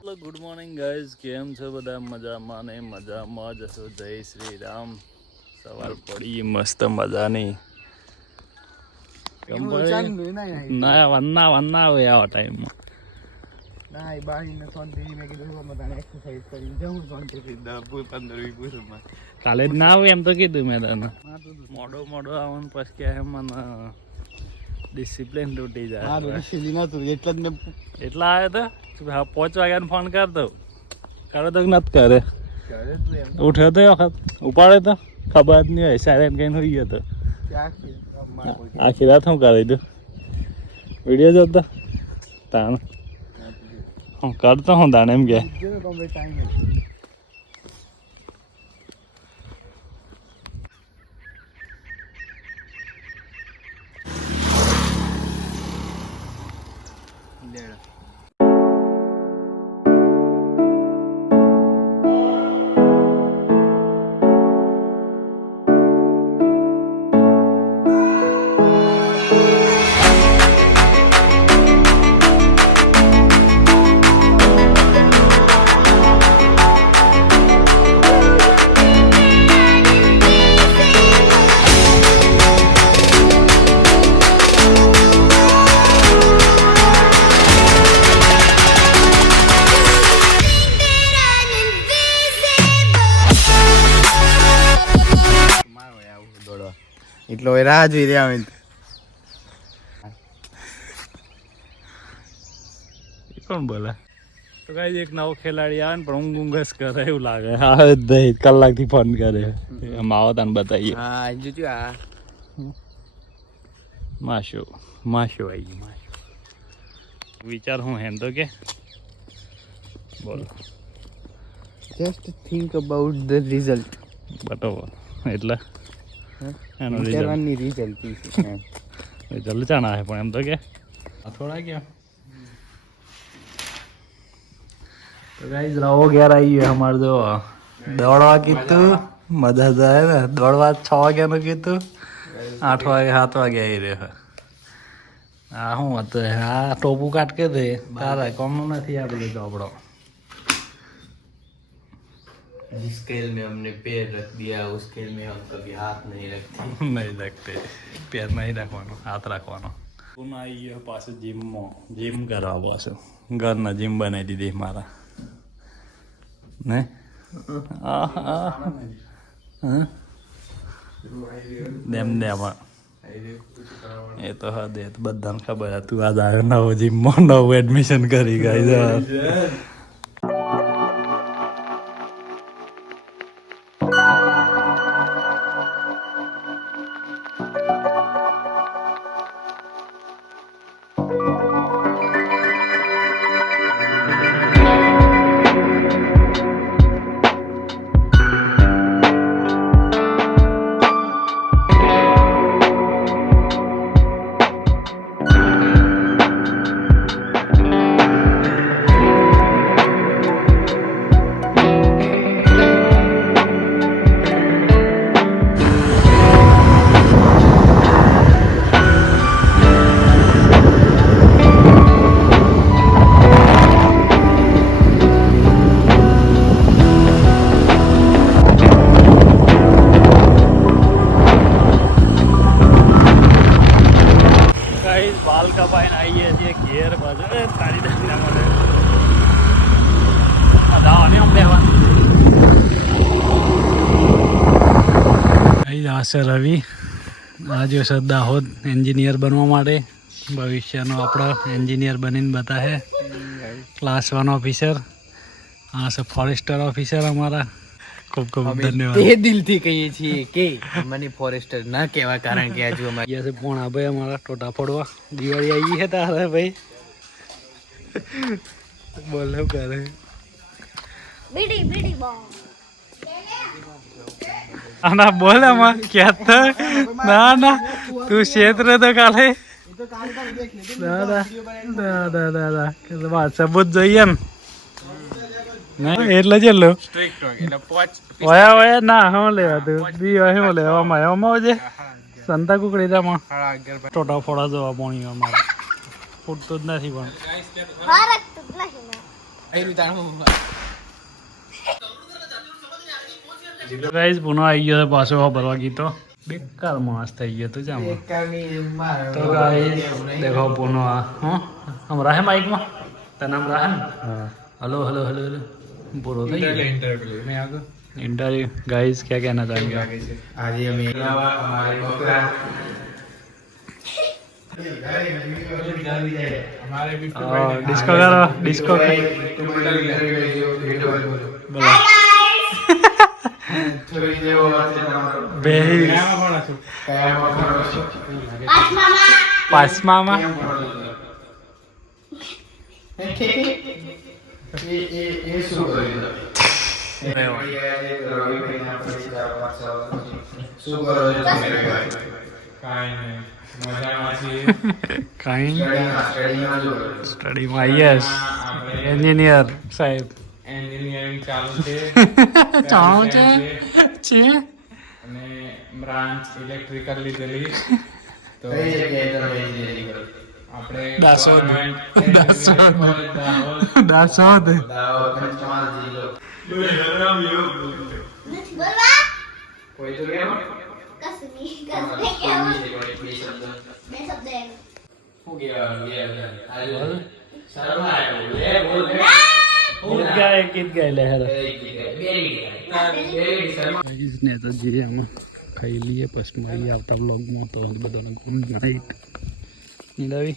Hello good morning guys, કેમ છો બધા? મજામાં ને મજામાં જ હશો. જય શ્રી રામ. સવાર પડી મસ્ત મજાની. ના વન્ના આવે આવા ટાઈમમાં. કાલે જ ના આવે એમ તો કીધું મેં તને. મોડો આવવાનું પછી કે મને ડિસિપ્લિન તૂટી જાય. એટલા આવ્યો તો 5 વાગ્યાને ફોન કરતો કરે તો નથી કરે. ઉઠ્યો તો વખત ઉપાડે તો ખબર જ નહીં હોય. સાયલેન્ટ કઈ હોઈ ગયો તો આખી રાત શું કરી દઉં વિડીયો જોતો તાણ હું કરતો હું તાણ એમ કે એટલો રાહ જોઈ રહ્યા કોણ બોલે? તો કઈ એક નવો ખેલાડી આવે ને પણ ઊંઘ જ કરે એવું લાગે. આવે જ નહીં, કલાકથી ફોન કરે. એમ આવો તને બતાવીએ. હા જોજો આ માશો આવી ગયું. વિચાર હું હેમ તો કે બોલો. Just think about the result. બરોબર એટલે એનો ઇન્ટરવનની રિઝલ્ટ જલ્દી ચાણા છે પણ એમ તો કે થોડા ગયા. તો ગાઈસ રવો ઘેર આવી ગયો અમારે. જો દોડવા કીધું મજા જાય ને. દોડવા 6 વાગ્યાનું કીધું, 8 વાગે 7 વાગે આવી રહ્યો. હા શું હતું આ ટોપું કાટ કે દે તારા કોમનું નથી આ બધું ચોપડો. जिस खेल में हमने पैर रख दिया उस खेल में हम कभी हाथ नहीं रखते. નહીં રાખતે. પેર નહીં રાખવાનો, હાથ રાખવાનો. હું આવી ગયો પાછું જીમમાં. જીમ કરવા પાછું ઘરના જીમ બનાવી દીધી મારા ને. દેમાં એ તો હા દે બધાને ખબર તું આજ આવ્યો નવો જીમમાં નવું એડમિશન કરી ગઈ. બાલ કપાઈને આવીએ છીએ ઘેર બાજુ. તારી દંડા મળે મજા આમ લેવાની. આ છે રવિ. આજે છે દાહોદ એન્જિનિયર બનવા માટે. ભવિષ્યનો આપણો એન્જિનિયર બનીને બતાવે. Class 1 officer. આ છે ફોરેસ્ટર ઓફિસર અમારા. ખૂબ ખૂબ ધન્યવાદ. તે દિલથી કહીએ છીએ કે મને ફોરેસ્ટર ના કહેવા કારણ કે આજુ અમારે ગયા છે પોણા ભાઈ અમારા ટોટા ફોડવા. દિવાળી આવી છે તારે ભાઈ બોલો કરે આના બોલ આમાં ક્યાં ના ના તું ક્ષેત્ર તો કાલે દાદા સબૂત જોઈએ ને. એટલે જેટલો વયા ના હું લેવા તું બી હું લેવામાં એવામાં છે સંતા કુકડી દામાં ટોટા ફોડા જોવા પોણી અમારે ફૂટતું જ નથી પણ ગાઈસ પુનો આવી ગયો પાછો ભરવા ગીતો બેકાર માસ થઈ ગયો તો જામ તો ગાઈસ દેખો પુનો हम रहे माइक में तेरा नाम रहा है हेलो हेलो हेलो हेलो बोलो था इंटरव्यू में आगे इंटरव्यू गाइस क्या कहना चाहेंगे आज ये हमारे डिस्को करो डिस्को पांचमा में स्टडी में यस एंजिनियर साहेब એન્જિનિયરિંગ ચાલુ છે ચાલુ છે છે અને બ્રાન્ચ ઇલેક્ટ્રિકલ લીધેલી તો આપણે દાસોદ કોઈ તો કેમ हो गया ગીત ગાય લહેર ને તો જે આમાં ખાઈ લઈએ પછી મળી આવતા બ્લોગમાં તો બધાને ગુડ નાઇટ નીલાવી